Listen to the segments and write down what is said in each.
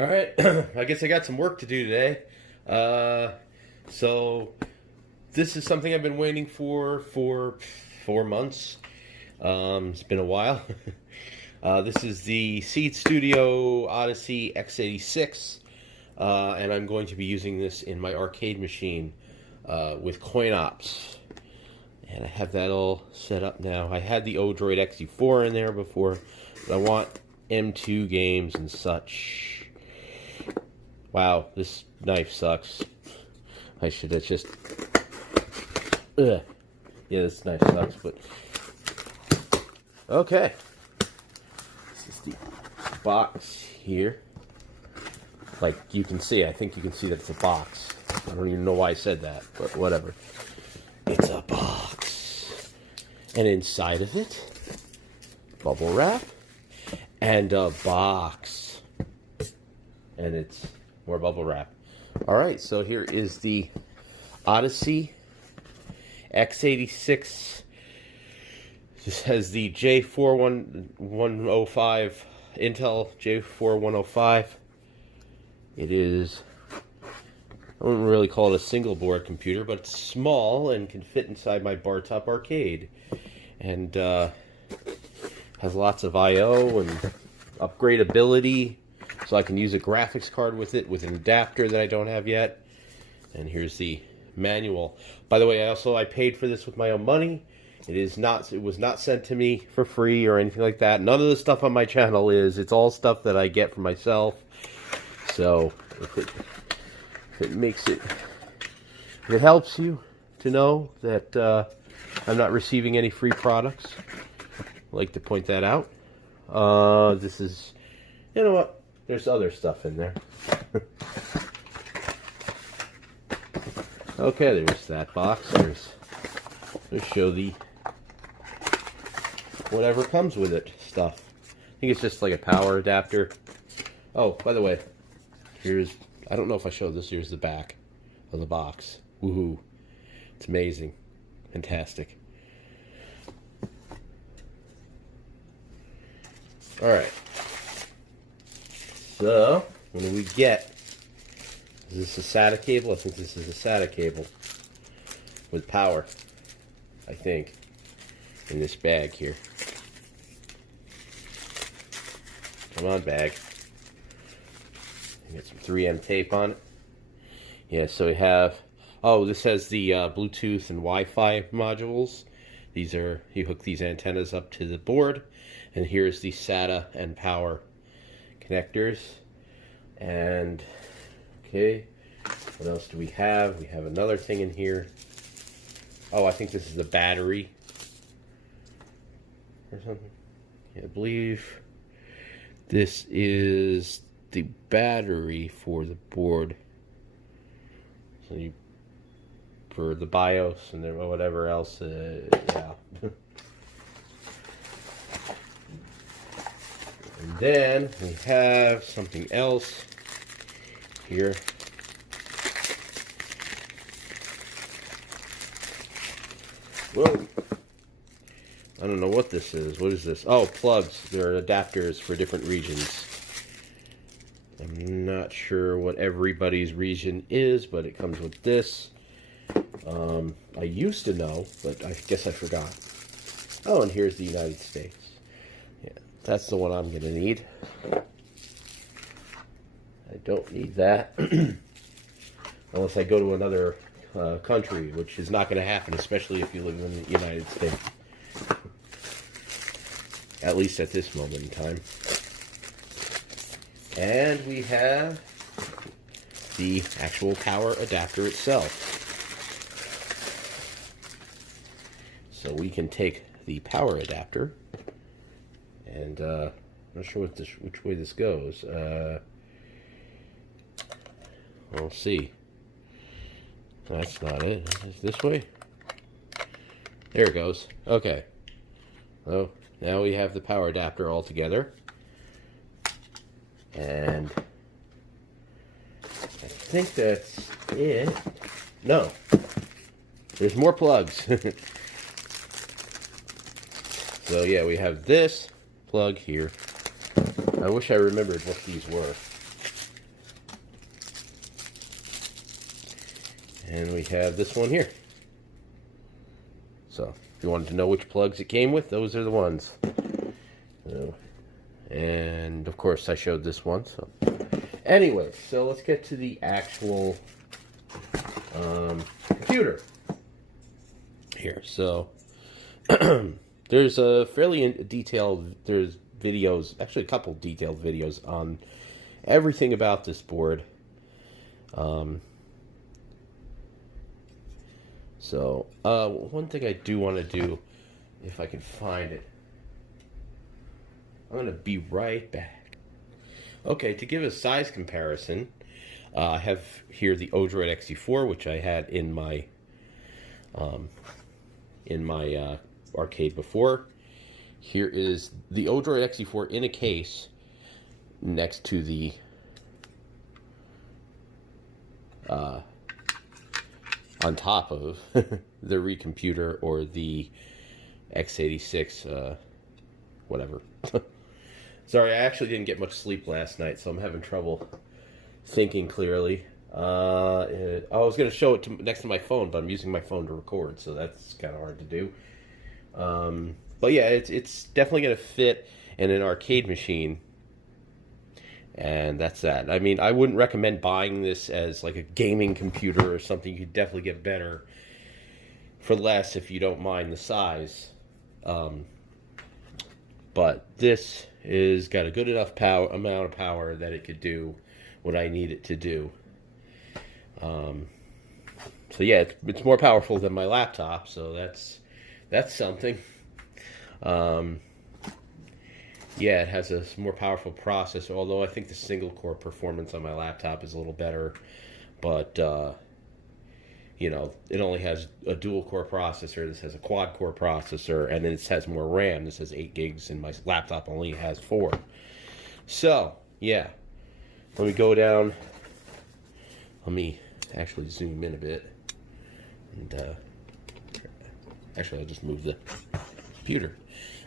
All right, I guess I got some work to do today. So this is something I've been waiting for 4 months. It's been a while. This is the Seed Studio Odyssey x86, and I'm going to be using this in my arcade machine with coin ops. And I have that all set up now. I had the Odroid XE4 in there before, but I want M2 games and such. Wow, this knife sucks. I should have just... Ugh. Yeah, this knife sucks, but... Okay. This is the box here. Like, you can see, I think you can see that it's a box. I don't even know why I said that, but whatever. It's a box. And inside of it, bubble wrap, and a box. And it's more bubble wrap. Alright, so here is the Odyssey x86. This has the J4105, Intel J4105. It is, I wouldn't really call it a single board computer, but it's small and can fit inside my bar top arcade. And has lots of I/O and upgradability, so I can use a graphics card with it with an adapter that I don't have yet. And here's the manual. By the way, I paid for this with my own money. It was not sent to me for free or anything like that. None of the stuff on my channel is. It's all stuff that I get for myself. So if it helps you to know that I'm not receiving any free products, I'd like to point that out. This is, you know what? There's other stuff in there. Okay, there's that box. Let's show the whatever comes with it stuff. I think it's just like a power adapter. Oh, by the way, I don't know if I showed this, here's the back of the box. Woohoo. It's amazing. Fantastic. Alright. So, what do we get? Is this a SATA cable? I think this is a SATA cable with power, I think, in this bag here. Come on, bag. Get some 3M tape on it. Yeah, so we have... Oh, this has the Bluetooth and Wi-Fi modules. These are... You hook these antennas up to the board. And here's the SATA and power connectors. And... Okay. What else do we have? We have another thing in here. Oh, I think this is the battery. Or something. Yeah, I believe this is the battery for the board. So for the BIOS and then whatever else, yeah. And then we have something else here. Whoa. I don't know what this is. What is this? Oh, plugs. They're adapters for different regions. I'm not sure what everybody's region is, but it comes with this. I used to know, but I guess I forgot. Oh, and here's the United States. Yeah, that's the one I'm going to need. I don't need that. Unless I go to another country, which is not going to happen, especially if you live in the United States. At least at this moment in time. And we have the actual power adapter itself. So we can take the power adapter, and I'm not sure which way this goes. We'll see. That's not it. Is this way? There it goes. Okay. So now we have the power adapter all together. And I think that's it. No. There's more plugs. So yeah, we have this plug here. I wish I remembered what these were. And we have this one here. So, if you wanted to know which plugs it came with, those are the ones. And, of course, I showed this one. So, anyway, so let's get to the actual computer here. So, there's a fairly detailed, there's videos, actually a couple detailed videos on everything about this board. So, one thing I do want to do, if I can find it, I'm going to be right back. Okay, to give a size comparison, I have here the Odroid XE4, which I had in my arcade before. Here is the Odroid XE4 in a case next to the on top of the recomputer or the x86 whatever. Sorry, I actually didn't get much sleep last night, so I'm having trouble thinking clearly. I was going to show it next to my phone, but I'm using my phone to record, so that's kind of hard to do. But yeah, it's definitely going to fit in an arcade machine, and that's that. I mean, I wouldn't recommend buying this as like a gaming computer or something. You could definitely get better for less if you don't mind the size. But this is got a good enough amount of power that it could do what I need it to do. So yeah, it's more powerful than my laptop, so that's something. Yeah, it has a more powerful processor, although I think the single core performance on my laptop is a little better. But you know, it only has a dual core processor. This has a quad core processor, and then it has more RAM. This has 8 gigs, and my laptop only has 4. So yeah, let me go down. Let me actually zoom in a bit, and actually I'll just move the computer.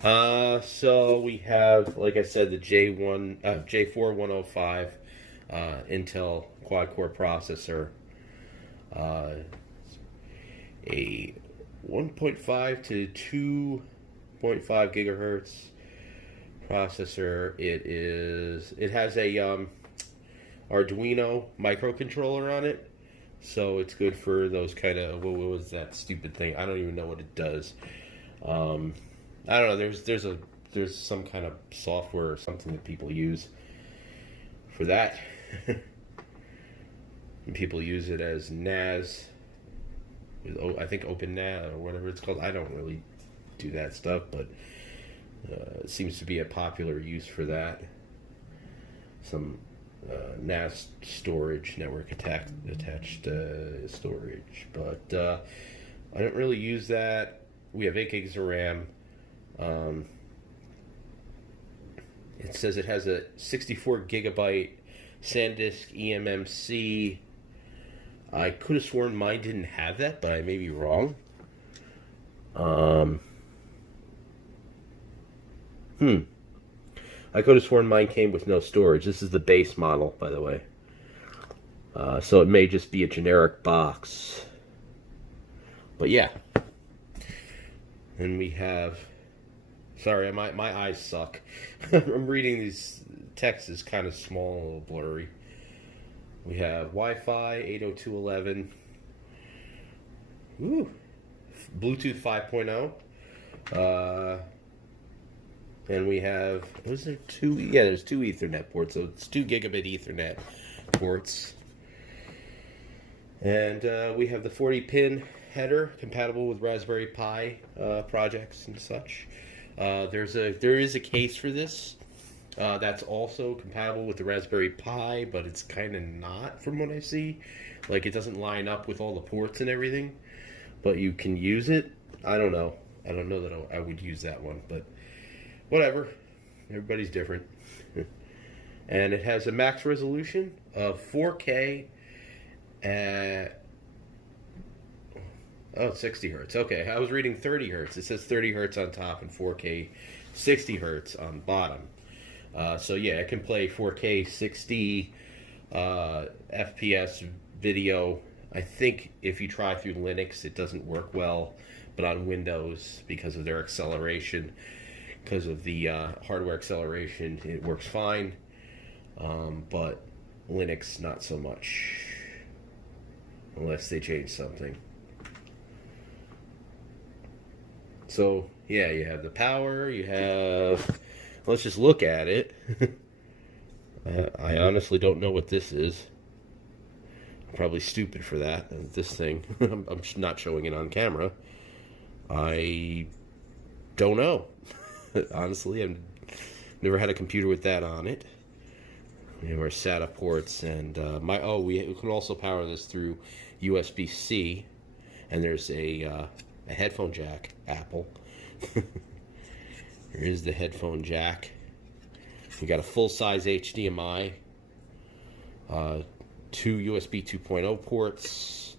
So we have, like I said, the J4105 Intel quad core processor. A 1.5 to 2.5 gigahertz processor. It has a Arduino microcontroller on it, so it's good for those kind of, what was that stupid thing? I don't even know what it does. I don't know. There's some kind of software or something that people use for that. And people use it as NAS, I think Open NAS or whatever it's called. I don't really do that stuff, but it seems to be a popular use for that. Some NAS storage, network attached storage, but I don't really use that. We have 8 gigs of RAM. It says it has a 64 gigabyte SanDisk eMMC. I could have sworn mine didn't have that, but I may be wrong. I could have sworn mine came with no storage. This is the base model, by the way. So it may just be a generic box. But yeah. And we have... Sorry, my eyes suck. I'm reading these texts is kind of small, a little blurry. We have Wi-Fi 802.11. Ooh. Bluetooth 5.0. And we have, was there 2? Yeah, there's 2 Ethernet ports, so it's 2 gigabit Ethernet ports. And we have the 40-pin header compatible with Raspberry Pi projects and such. There is a case for this that's also compatible with the Raspberry Pi, but it's kind of not from what I see. Like, it doesn't line up with all the ports and everything, but you can use it. I don't know. I don't know that I would use that one, but whatever. Everybody's different. And it has a max resolution of 4K at... Oh, 60 hertz. Okay, I was reading 30 hertz. It says 30 hertz on top and 4K 60 hertz on the bottom. So yeah, it can play 4K 60 FPS video I think if you try through Linux, it doesn't work well, but on Windows, because of their acceleration, because of the hardware acceleration, it works fine. But Linux, not so much, unless they change something. So, yeah, you have the power, you have... Let's just look at it. I honestly don't know what this is. I'm probably stupid for that. This thing, I'm not showing it on camera. I don't know. Honestly, I've never had a computer with that on it. We have our SATA ports, and we can also power this through USB-C, and there's a headphone jack, Apple. Here is the headphone jack. We got a full-size HDMI, 2 USB 2.0 ports,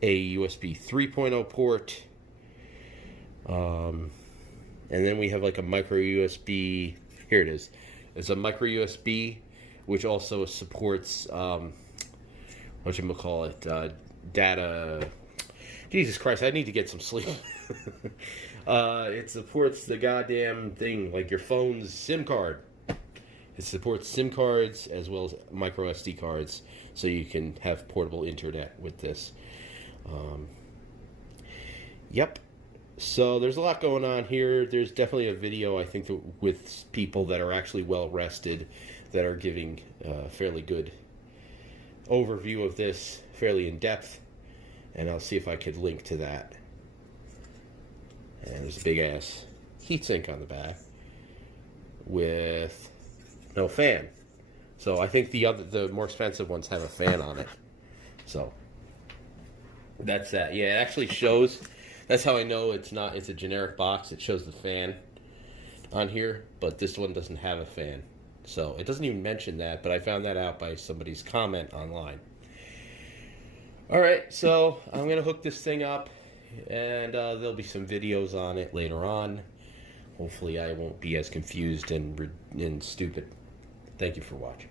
a USB 3.0 port, and then we have like a micro USB. Here it is. It's a micro USB, which also supports whatchamacallit, data. Jesus Christ, I need to get some sleep. It supports the goddamn thing, like your phone's SIM card. It supports SIM cards as well as micro SD cards, so you can have portable internet with this. Yep. So there's a lot going on here. There's definitely a video, I think, with people that are actually well rested, that are giving a fairly good overview of this, fairly in depth, and I'll see if I could link to that. And there's a big ass heatsink on the back with no fan. So I think the more expensive ones have a fan on it. So that's that. Yeah, it actually shows. That's how I know it's a generic box. It shows the fan on here, but this one doesn't have a fan. So it doesn't even mention that, but I found that out by somebody's comment online. All right, so I'm going to hook this thing up, and there'll be some videos on it later on. Hopefully I won't be as confused and stupid. Thank you for watching.